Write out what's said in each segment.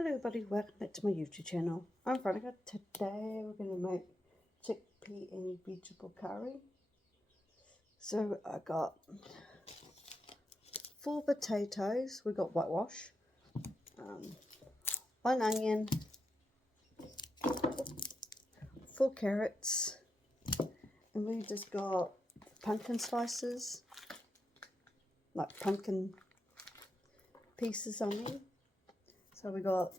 Hello everybody, welcome back to my YouTube channel. I'm Veronica. Today we're going to make chickpea and vegetable curry. So I got 4 potatoes, we got whitewash, 1 onion, 4 carrots, and we just got pumpkin slices, like pumpkin pieces on there. So we got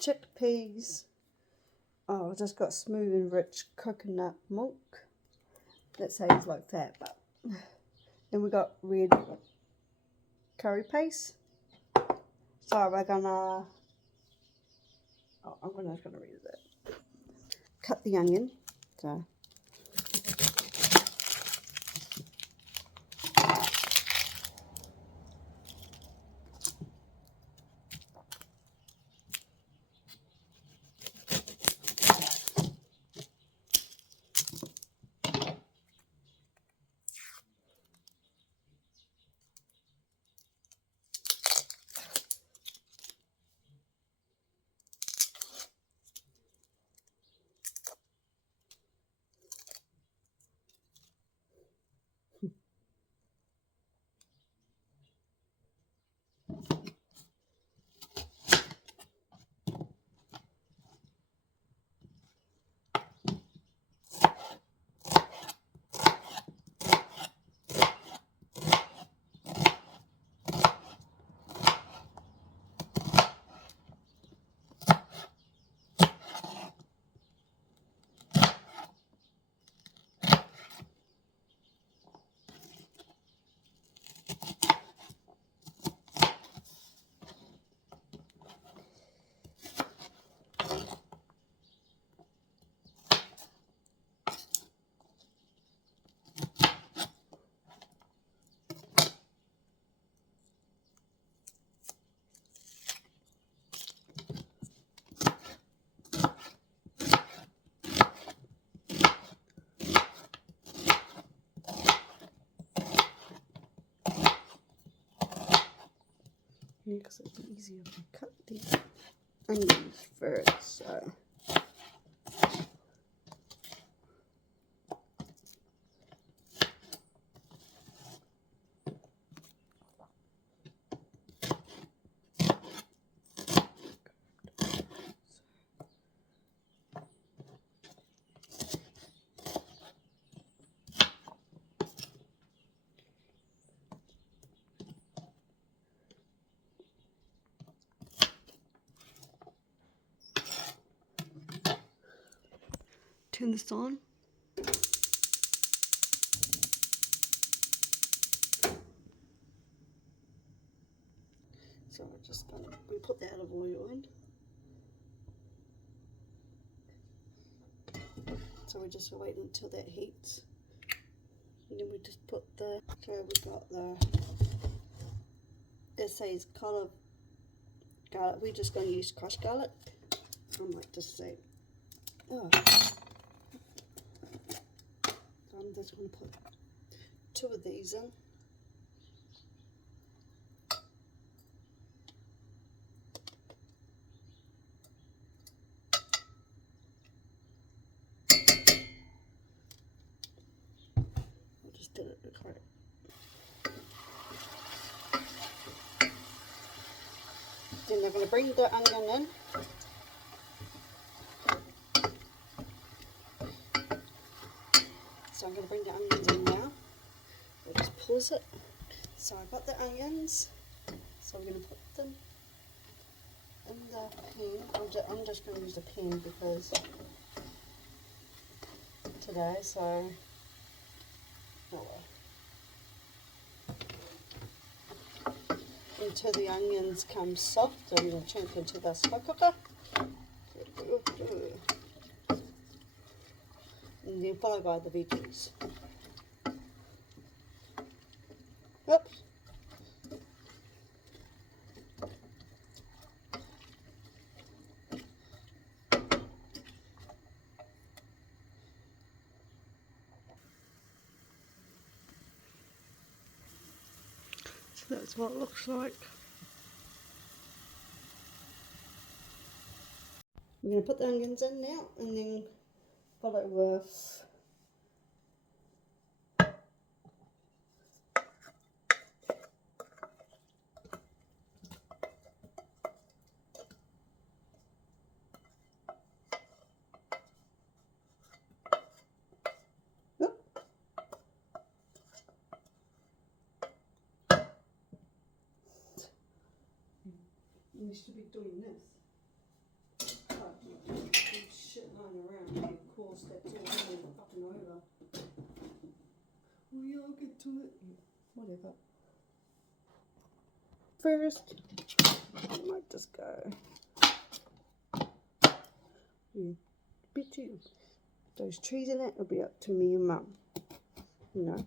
chickpeas. Oh, I just got smooth and rich coconut milk. That sounds like that, but then we got red curry paste. So we're gonna. Oh, I'm just gonna read it. Cut the onion. So. Because it's easier to cut the onions first, so. Turn this on. So we're just gonna put the olive oil in. So we're just waiting until that heats. And then we just put the, so we got the, it says clove garlic. We're just going to use crushed garlic. I might just say, oh. So I'm just going to put 2 of these in. I just did it correct. Then we're going to bring the onion in. So I'm going to bring the onions in now. We'll just pause it. So I got the onions. So we're going to put them in the pan. I'm just going to use the pan because today, so oh well. Until the onions come soft, I'm going to change it into the slow cooker. And then followed by the veggies. Oops. So that's what it looks like. We're going to put the onions in now and then follow with we should be doing this. Oh, shit lying around here, of course, that's all fucking over. We'll get to it. Whatever. First, I might just go. Yeah, bit too. Those trees in it will be up to me and Mum. You know.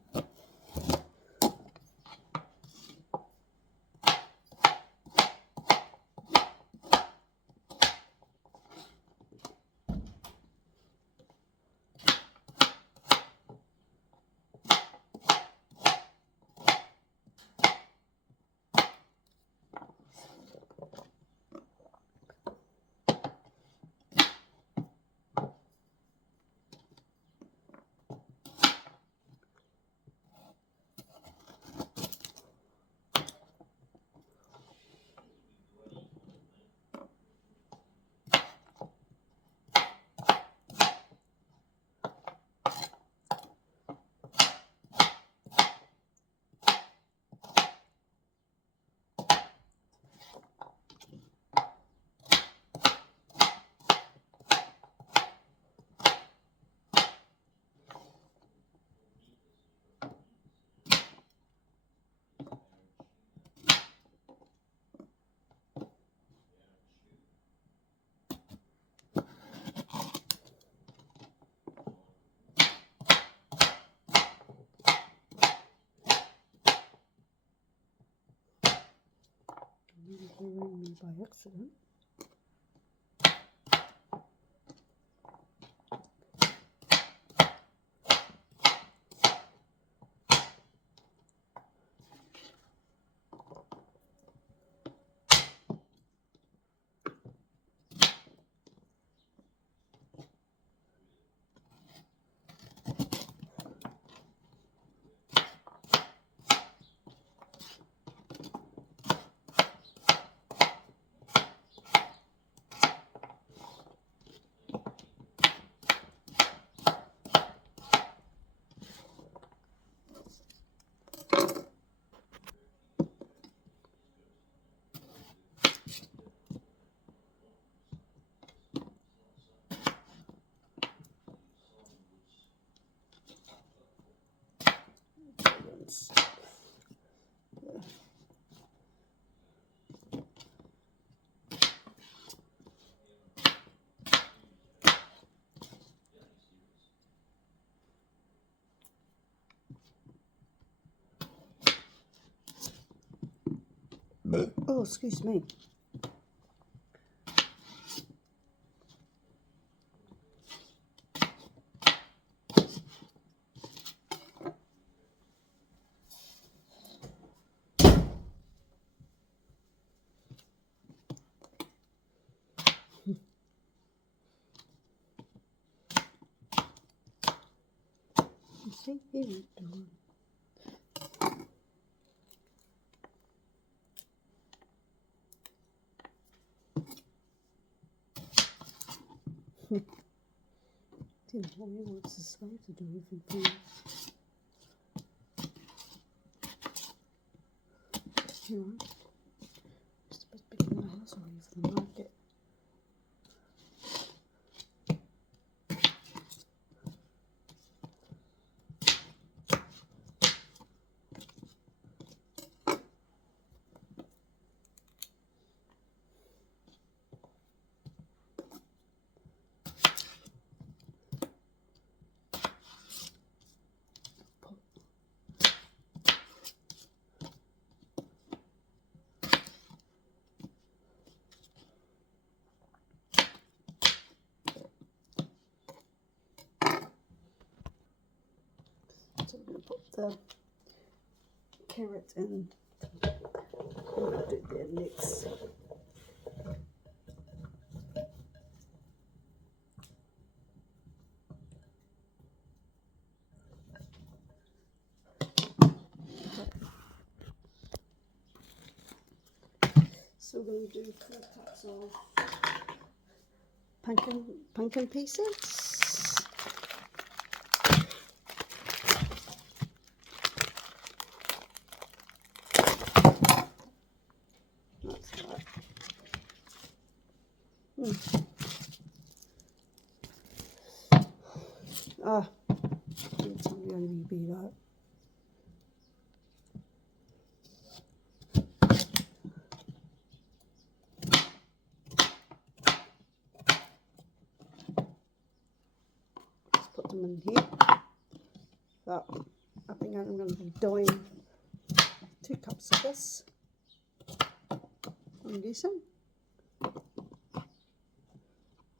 They rang me by accident. Oh, excuse me. See, he went down. Didn't tell me what's this way to do everything. You know, just supposed to be in the house or leave for the market. So I'm going to put the carrot in. I'm going to do that next. So we're going to do 4 cups of pumpkin pieces. That's right. Ah, it's going to be that. Put them in here. But I think I'm going to be doing 2 cups of this. I'm guessing.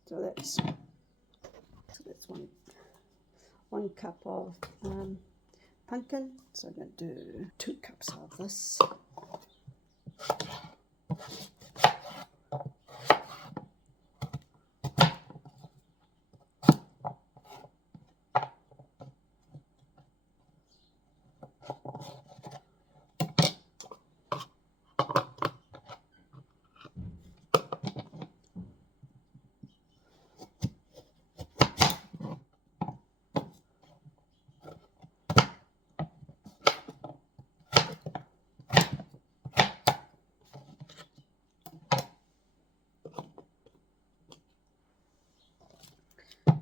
So that's one cup of pumpkin. So I'm going to do 2 cups of this.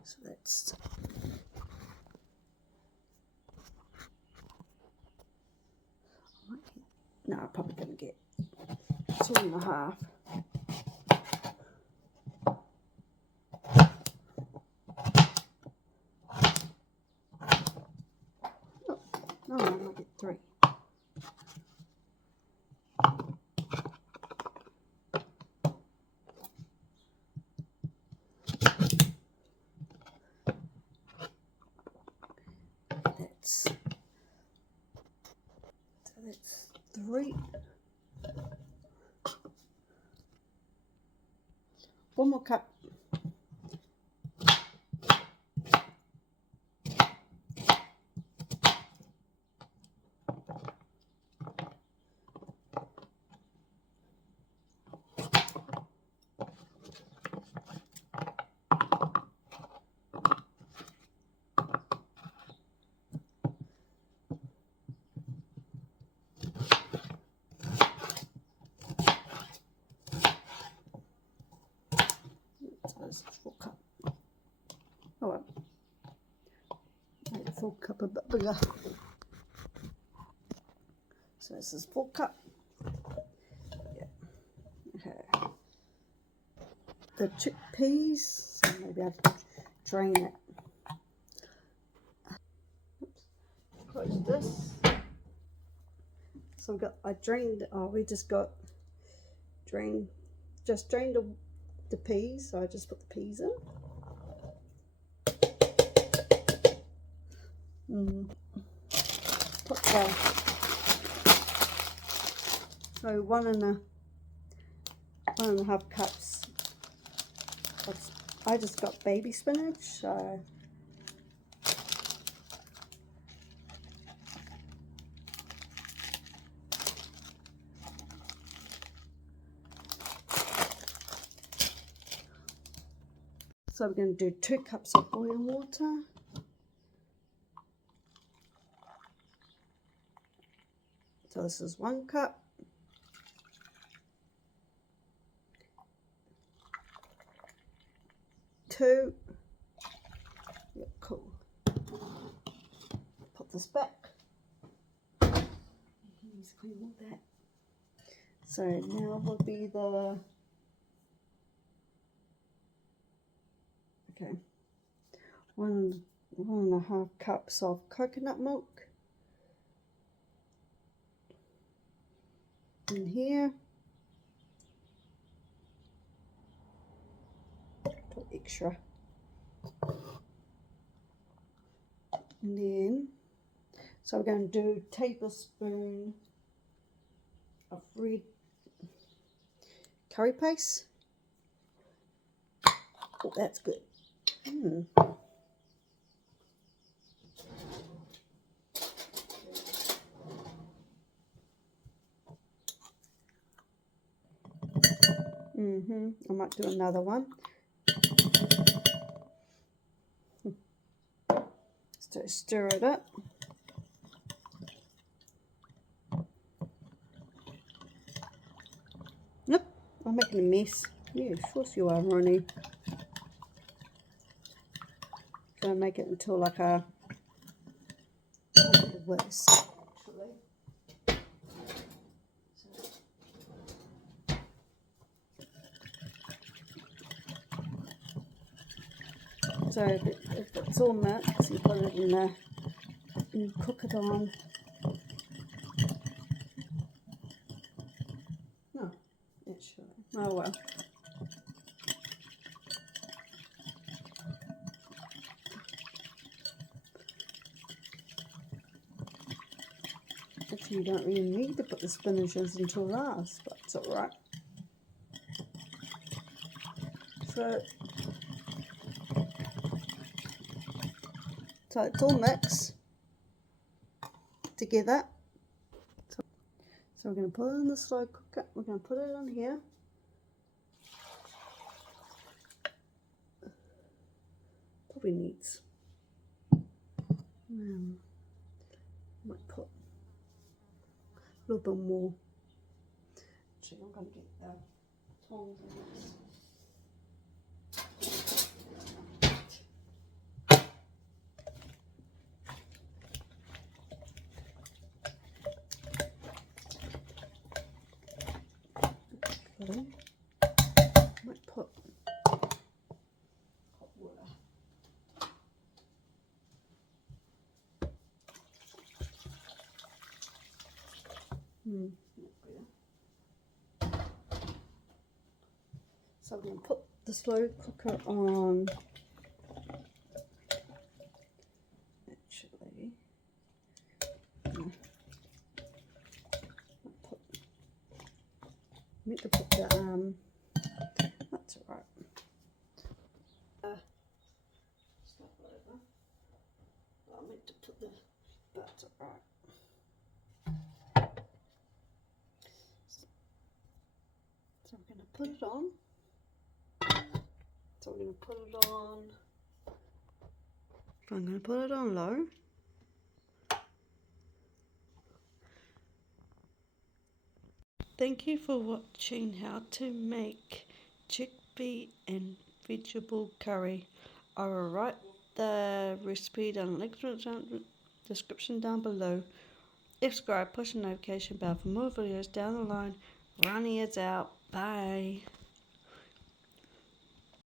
So that's no, I'm probably going to get 2.5. No, I might get 3. That's 3. 1 more cup. So this is 4 cup. Oh well. Make the 4 cup a bit bigger. So this is 4 cup. Yeah. Okay. The chickpeas. So maybe I have to drain it. Oops. Close this. So I drained. Oh, we just got drained. Just drained the peas. So I just put the peas in. Put the so 1.5 cups. I just got baby spinach. So we're going to do 2 cups of boiling water. So this is 1 cup. 2. Yeah, cool. Put this back. Just clean all that. So now will be the 1.5 cups of coconut milk in here. Put extra. And then, so we're going to do a tablespoon of red curry paste. Oh, that's good. I might do another one. So stir it up. Nope, I'm making a mess. Yeah, of course you are, Ronnie. Gonna make it until like a worse, actually. So if it's all mixed, you put it in there and you cook it on. No, actually, oh well. Actually, you don't really need to put the spinaches until last, but it's alright. So it's all mixed together. So we're going to put it in the slow cooker. We're going to put it on here. Probably needs. Might put a little bit more. Actually, I'm going to get the tongs on this. Might put hot water. So I'm going to put the slow cooker on. Actually, I meant to put the that's alright. Stuff over. I meant to put the, that's alright. So I'm going to put it on. So I'm going to put it on. I'm going to put it on low. Thank you for watching how to make chickpea and vegetable curry. I will write the recipe down in the description down below. Subscribe, push the notification bell for more videos down the line. Ronnie is out. Bye.